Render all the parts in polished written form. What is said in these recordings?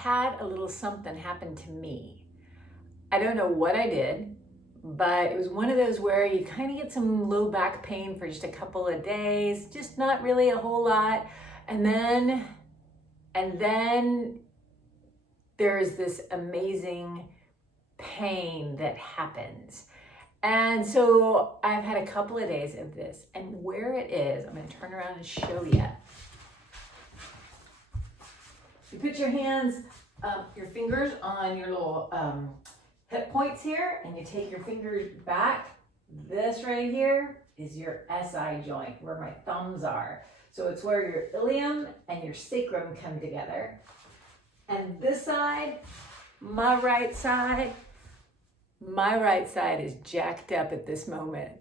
had a little something happen to me. I don't know what I did, but it was one of those where you kind of get some low back pain for just a couple of days, just not really a whole lot. And then there's this amazing pain that happens. And so I've had a couple of days of this, and where it is, I'm going to turn around and show you. You put your hands, your fingers on your little hip points here, and you take your fingers back. This right here is your SI joint, where my thumbs are. So it's where your ilium and your sacrum come together. And this side, my right side is jacked up at this moment.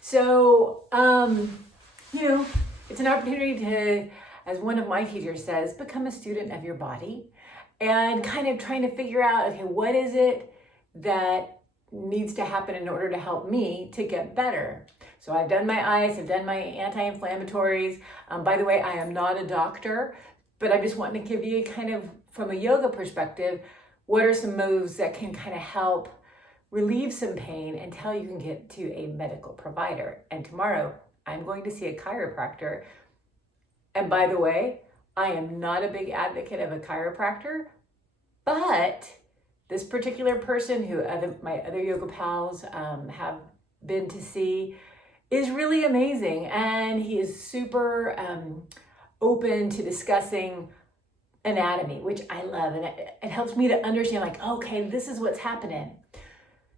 So, it's an opportunity to, as one of my teachers says, become a student of your body and kind of trying to figure out, okay, what is it that needs to happen in order to help me to get better? So I've done my ice, I've done my anti-inflammatories. By the way, I am not a doctor, but I just wanted to give you kind of, from a yoga perspective, what are some moves that can kind of help relieve some pain until you can get to a medical provider. And tomorrow, I'm going to see a chiropractor. And by the way, I am not a big advocate of a chiropractor, but this particular person who my other yoga pals have been to see is really amazing. And he is super open to discussing anatomy, which I love. And it helps me to understand, like, okay, this is what's happening.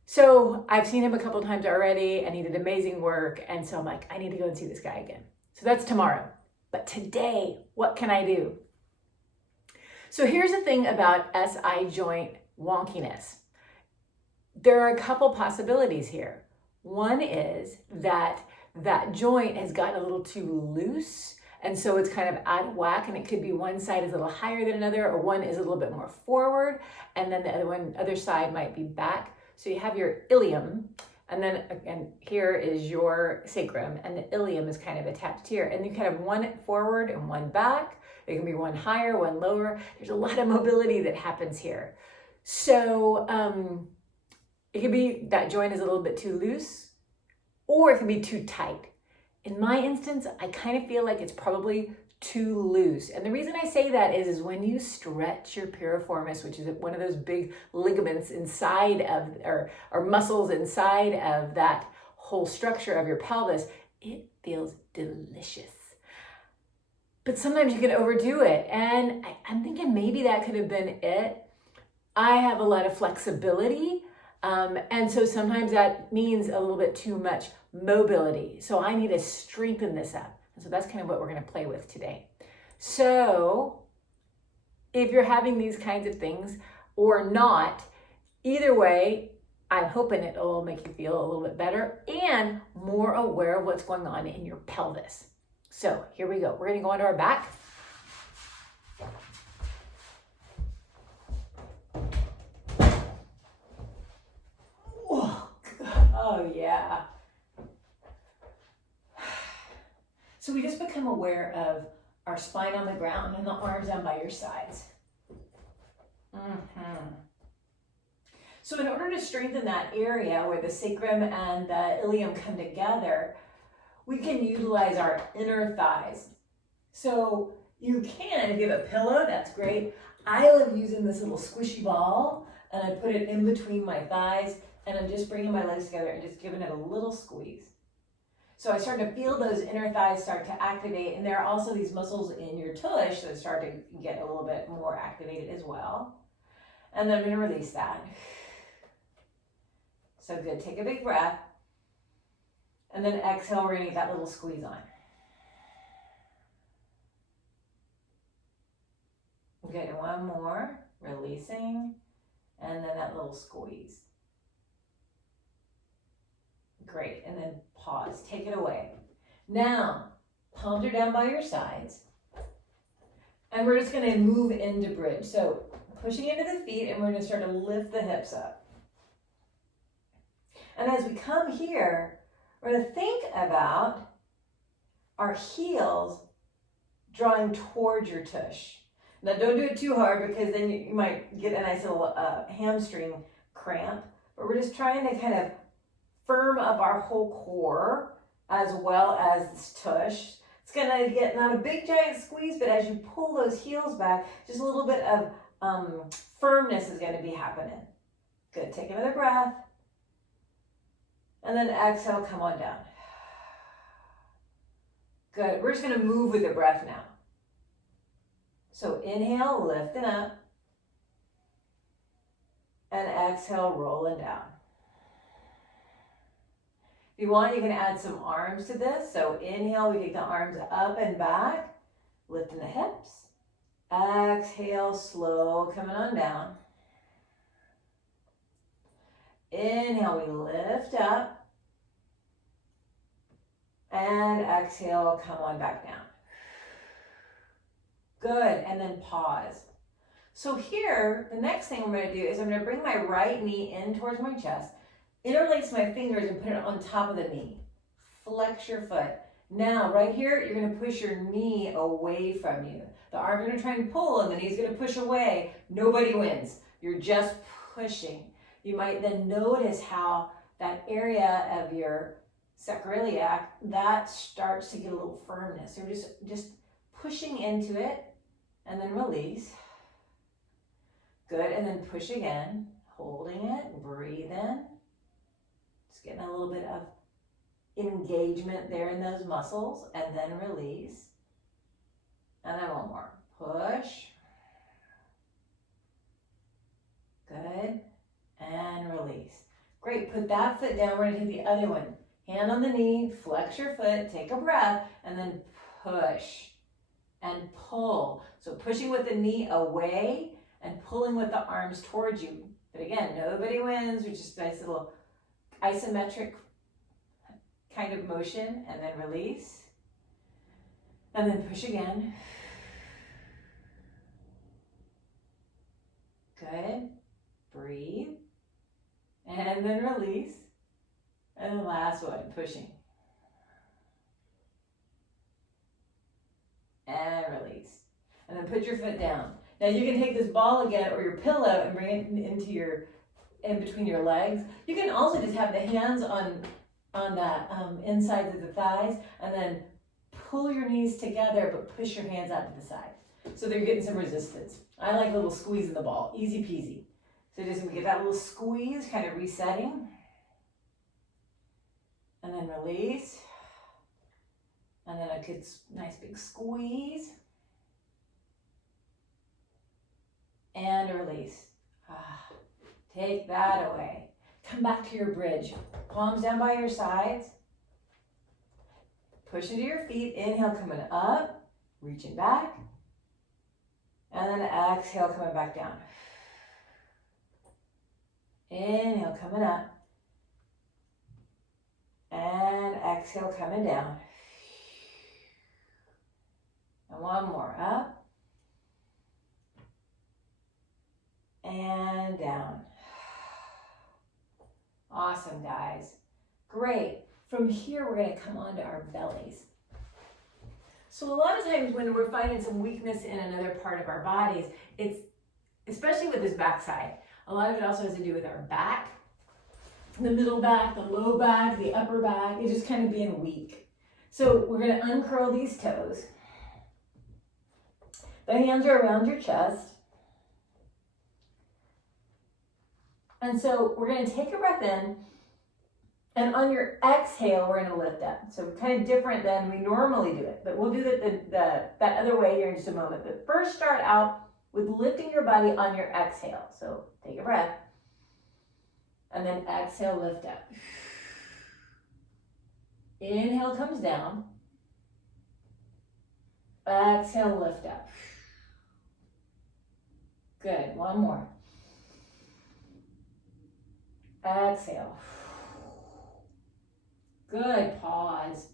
So I've seen him a couple times already, and he did amazing work. And so I'm like, I need to go and see this guy again. So that's tomorrow. But today, what can I do? So here's the thing about SI joint wonkiness. There are a couple possibilities here. One is that joint has gotten a little too loose, and so it's kind of out of whack, and it could be one side is a little higher than another, or one is a little bit more forward, and then the other side might be back. So you have your ilium, and then again, here is your sacrum, and the ilium is kind of attached here. And you can have one forward and one back. It can be one higher, one lower. There's a lot of mobility that happens here. So it could be that joint is a little bit too loose, or it can be too tight. In my instance, I kind of feel like it's probably too loose. And the reason I say that is when you stretch your piriformis, which is one of those big ligaments inside of, or muscles inside of that whole structure of your pelvis, it feels delicious. But sometimes you can overdo it. And I'm thinking maybe that could have been it. I have a lot of flexibility. And so sometimes that means a little bit too much mobility. So I need to strengthen this up. And so that's kind of what we're going to play with today. So if you're having these kinds of things or not, either way, I'm hoping it will make you feel a little bit better and more aware of what's going on in your pelvis. So here we go. We're going to go onto our back. Oh, yeah. So we just become aware of our spine on the ground and the arms down by your sides. So in order to strengthen that area where the sacrum and the ilium come together, we can utilize our inner thighs. So you can, if you have a pillow, that's great. I love using this little squishy ball, and I put it in between my thighs, and I'm just bringing my legs together and just giving it a little squeeze. So I start to feel those inner thighs start to activate, and there are also these muscles in your tush that start to get a little bit more activated as well. And then I'm going to release that. So good. Take a big breath. And then exhale, we're going to get that little squeeze on. Good. And one more. Releasing. And then that little squeeze. Great. And then pause. Take it away. Now, palms are down by your sides. And we're just going to move into bridge. So pushing into the feet, and we're going to start to lift the hips up. And as we come here, we're going to think about our heels drawing towards your tush. Now don't do it too hard because then you might get a nice little hamstring cramp. But we're just trying to kind of firm up our whole core as well as this tush. It's gonna get not a big giant squeeze, but as you pull those heels back, just a little bit of firmness is gonna be happening. Good, take another breath. And then exhale, come on down. Good, we're just gonna move with the breath now. So inhale, lifting up. And exhale, rolling down. If you want, you can add some arms to this. So inhale, we take the arms up and back, lifting the hips. Exhale, slow, coming on down. Inhale, we lift up. And exhale, come on back down. Good, and then pause. So here, the next thing I'm gonna do is I'm gonna bring my right knee in towards my chest, interlace my fingers and put it on top of the knee. Flex your foot. Now, right here, you're gonna push your knee away from you. The arm's gonna try and pull and the knee's gonna push away. Nobody wins. You're just pushing. You might then notice how that area of your sacroiliac, that starts to get a little firmness. So we're just pushing into it and then release. Good, and then push again, holding it, breathe in. Just getting a little bit of engagement there in those muscles, and then release. And then one more, push. Good, and release. Great, put that foot down, we're gonna take the other one. Hand on the knee, flex your foot, take a breath, and then push and pull. So pushing with the knee away and pulling with the arms towards you. But again, nobody wins. We're just a nice little isometric kind of motion, and then release. And then push again. Good. Breathe. And then release. And the last one, pushing. And release. And then put your foot down. Now you can take this ball again or your pillow and bring it into in between your legs. You can also just have the hands on the insides of the thighs and then pull your knees together but push your hands out to the side. So they're getting some resistance. I like a little squeeze in the ball, easy peasy. So just get that little squeeze, kind of resetting. And then release. And then a good, nice big squeeze. And release. Take that away. Come back to your bridge. Palms down by your sides. Push into your feet. Inhale, coming up. Reaching back. And then exhale, coming back down. Inhale, coming up. And exhale, coming down. And one more, up. And down. Awesome, guys. Great. From here, we're going to come onto our bellies. So a lot of times when we're finding some weakness in another part of our bodies, it's, especially with this backside, a lot of it also has to do with our back, the middle back, the low back, the upper back. It's just kind of being weak. So we're going to uncurl these toes. The hands are around your chest. And so we're going to take a breath in, and on your exhale, we're going to lift up. So kind of different than we normally do it, but we'll do that other way here in just a moment. But first start out with lifting your body on your exhale. So take a breath, and then exhale, lift up. Inhale comes down. Exhale, lift up. Good, one more. Exhale. Good, pause.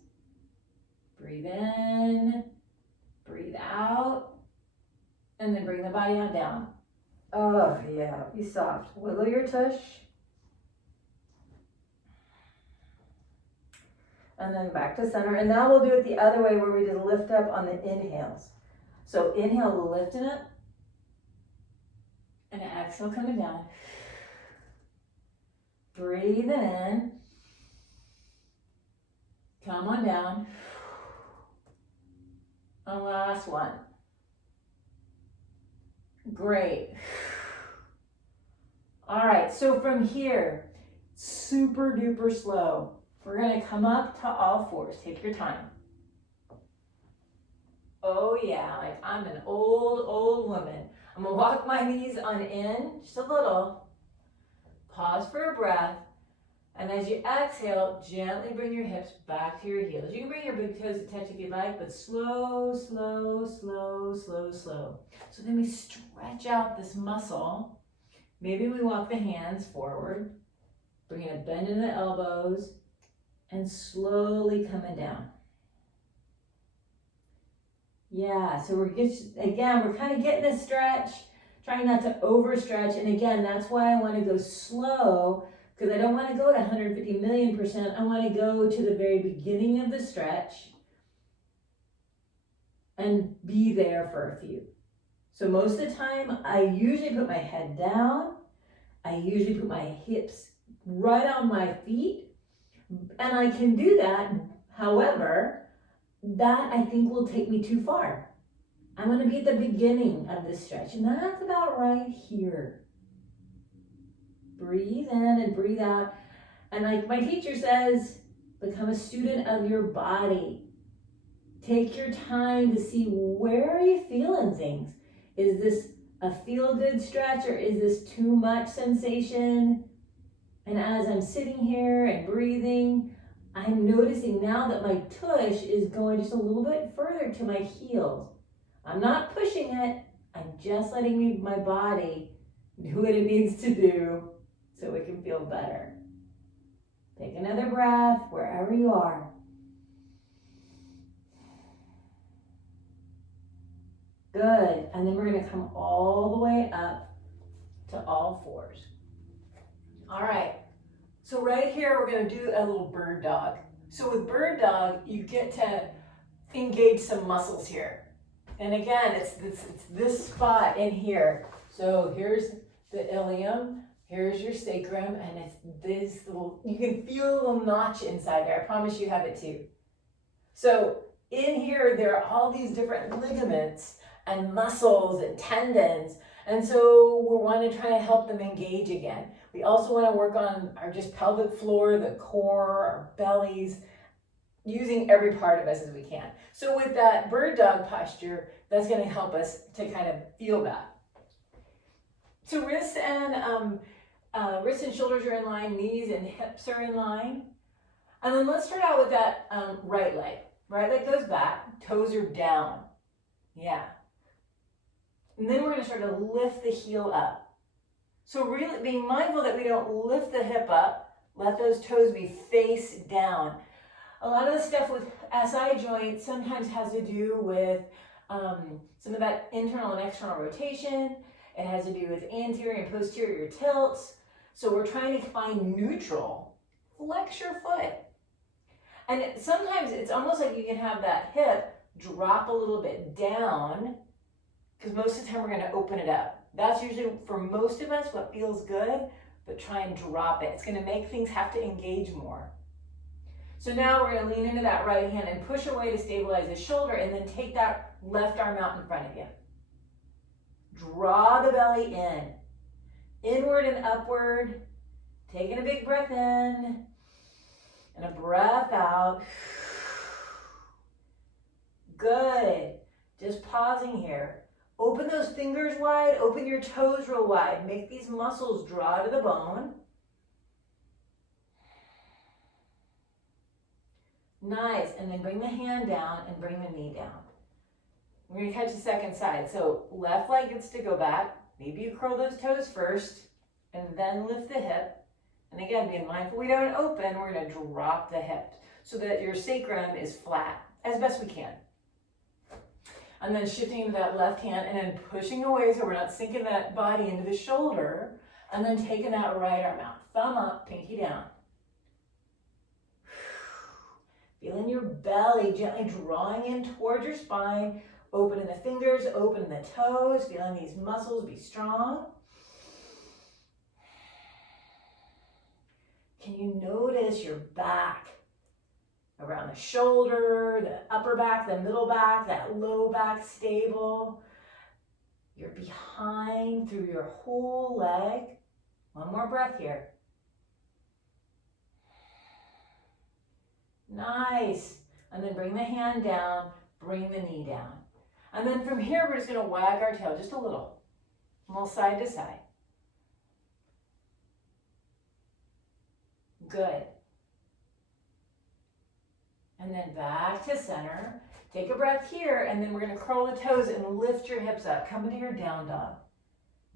Breathe in, breathe out, and then bring the body on down. Oh yeah, be soft. Wiggle your tush. And then back to center. And now we'll do it the other way where we just lift up on the inhales. So inhale, lifting up. And exhale, coming down. Breathing in. Come on down. And last one. Great. All right, so from here, super duper slow. We're gonna come up to all fours. Take your time. Oh yeah, like I'm an old woman. I'm gonna walk my knees on in, just a little. Pause for a breath. And as you exhale, gently bring your hips back to your heels. You can bring your big toes to touch if you like, but slow, slow, slow, slow, slow. So then we stretch out this muscle. Maybe we walk the hands forward, bringing a bend in the elbows, and slowly coming down. Yeah, so we're kind of getting a stretch, trying not to overstretch. And again, that's why I want to go slow, because I don't want to go to 150 million %. I want to go to the very beginning of the stretch and be there for a few. So most of the time, I usually put my head down. I usually put my hips right on my feet. And I can do that. However, that I think will take me too far. I'm going to be at the beginning of the stretch. And that's about right here. Breathe in and breathe out. And like my teacher says, become a student of your body. Take your time to see, where are you feeling things? Is this a feel-good stretch, or is this too much sensation? And as I'm sitting here and breathing, I'm noticing now that my tush is going just a little bit further to my heels. I'm not pushing it. I'm just letting my body do what it needs to do so it can feel better. Take another breath wherever you are. Good. And then we're going to come all the way up to all fours. All right. So right here, we're going to do a little bird dog. So with bird dog, you get to engage some muscles here. And again, it's this spot in here. So here's the ilium, here's your sacrum, and it's this little, you can feel a little notch inside there. I promise you have it too. So in here, there are all these different ligaments and muscles and tendons. And so we want to try to help them engage again. We also want to work on our just pelvic floor, the core, our bellies, using every part of us as we can. So with that bird dog posture, that's going to help us to kind of feel that. So wrists and shoulders are in line, knees and hips are in line. And then let's start out with that right leg. Right leg goes back, toes are down. Yeah. And then we're going to start to lift the heel up. So really being mindful that we don't lift the hip up, let those toes be face down. A lot of the stuff with SI joints sometimes has to do with some of that internal and external rotation. It has to do with anterior and posterior tilts. So we're trying to find neutral. Flex your foot. And sometimes it's almost like you can have that hip drop a little bit down, because most of the time we're going to open it up. That's usually, for most of us, what feels good, but try and drop it. It's going to make things have to engage more. So now we're going to lean into that right hand and push away to stabilize the shoulder, and then take that left arm out in front of you. Draw the belly in. Inward and upward. Taking a big breath in and a breath out. Good. Just pausing here. Open those fingers wide, open your toes real wide. Make these muscles draw to the bone. Nice, and then bring the hand down and bring the knee down. We're going to catch the second side. So left leg gets to go back. Maybe you curl those toes first and then lift the hip. And again, being mindful we don't open, we're going to drop the hips so that your sacrum is flat as best we can. And then shifting to that left hand and then pushing away so we're not sinking that body into the shoulder. And then taking that right arm out. Thumb up, pinky down. Feeling your belly gently drawing in towards your spine. Opening the fingers, opening the toes. Feeling these muscles be strong. Can you notice your back? Around the shoulder, the upper back, the middle back, that low back stable. Your behind through your whole leg. One more breath here. Nice. And then bring the hand down, bring the knee down. And then from here, we're just gonna wag our tail just a little side to side. Good. And then back to center. Take a breath here, and then we're gonna curl the toes and lift your hips up. Come into your down dog.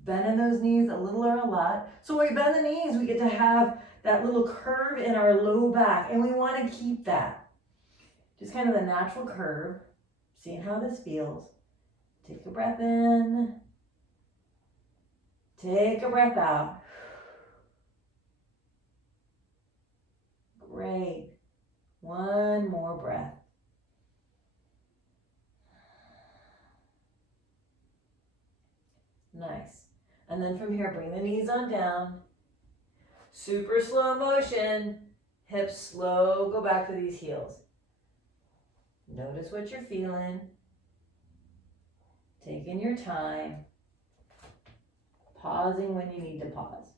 Bending those knees a little or a lot. So when we bend the knees, we get to have that little curve in our low back, and we wanna keep that. Just kind of the natural curve. Seeing how this feels. Take a breath in. Take a breath out. Great. One more breath. Nice. And then from here, bring the knees on down. Super slow motion. Hips slow, go back to these heels. Notice what you're feeling. Taking your time. Pausing when you need to pause.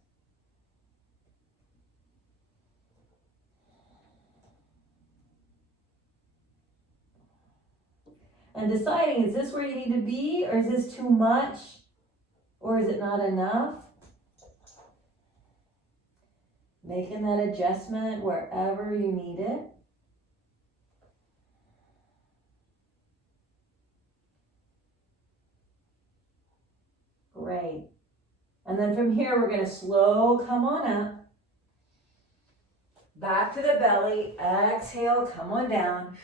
And deciding, is this where you need to be, or is this too much, or is it not enough? Making that adjustment wherever you need it. Great. And then from here, we're going to slow come on up. Back to the belly. Exhale, come on down.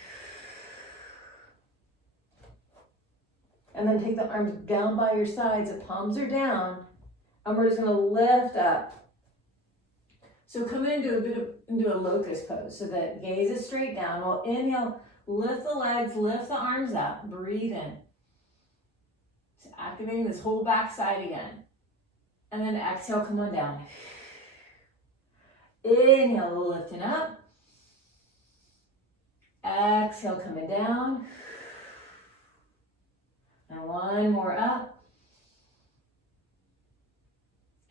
And then take the arms down by your sides. The palms are down. And we're just going to lift up. So come into a locust pose. So that gaze is straight down. We'll inhale, lift the legs, lift the arms up. Breathe in. So activating this whole back side again. And then exhale, come on down. Inhale, lifting up. Exhale, coming down. And one more up.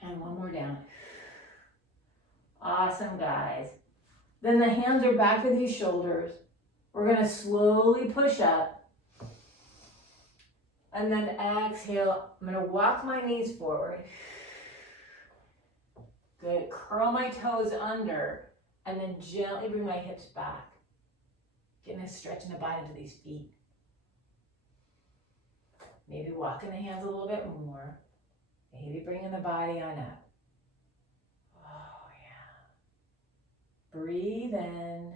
And one more down. Awesome, guys. Then the hands are back of these shoulders. We're going to slowly push up. And then exhale. I'm going to walk my knees forward. Good. Curl my toes under. And then gently bring my hips back. Getting a stretch in the bottom of these feet. Maybe walking the hands a little bit more. Maybe bringing the body on up. Oh, yeah. Breathe in.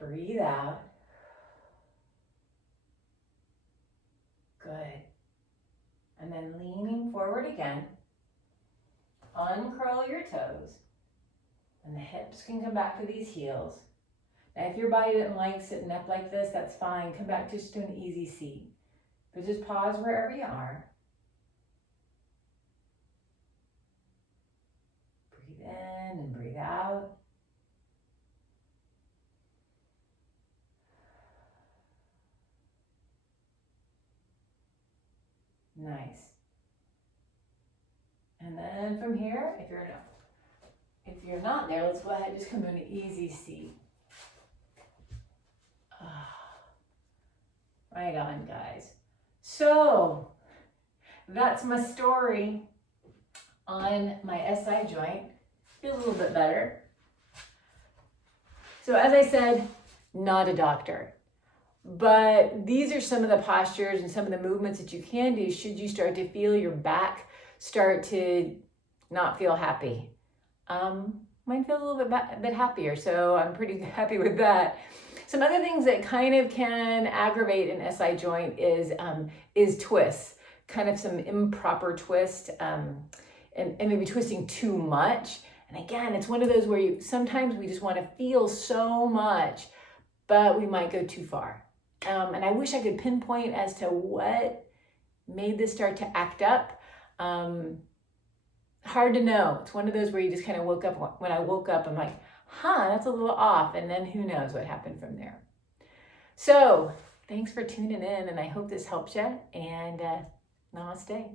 Breathe out. Good. And then leaning forward again. Uncurl your toes. And the hips can come back to these heels. Now, if your body doesn't like sitting up like this, that's fine. Come back just to an easy seat. But just pause wherever you are. Breathe in and breathe out. Nice. And then from here, if you're not there, let's go ahead and just come to an easy seat. Right on, guys. So that's my story on my SI joint. Feels a little bit better. So as I said, not a doctor, but these are some of the postures and some of the movements that you can do should you start to feel your back start to not feel happy. Mine feels a little bit happier, so I'm pretty happy with that. Some other things that kind of can aggravate an SI joint is twists, kind of some improper twist, and maybe twisting too much. And again, it's one of those where sometimes we just want to feel so much, but we might go too far. And I wish I could pinpoint as to what made this start to act up. hard to know. It's one of those where you just kind of woke up. When I woke up, I'm like, that's a little off. And then who knows what happened from there. So thanks for tuning in, and I hope this helps you, and namaste.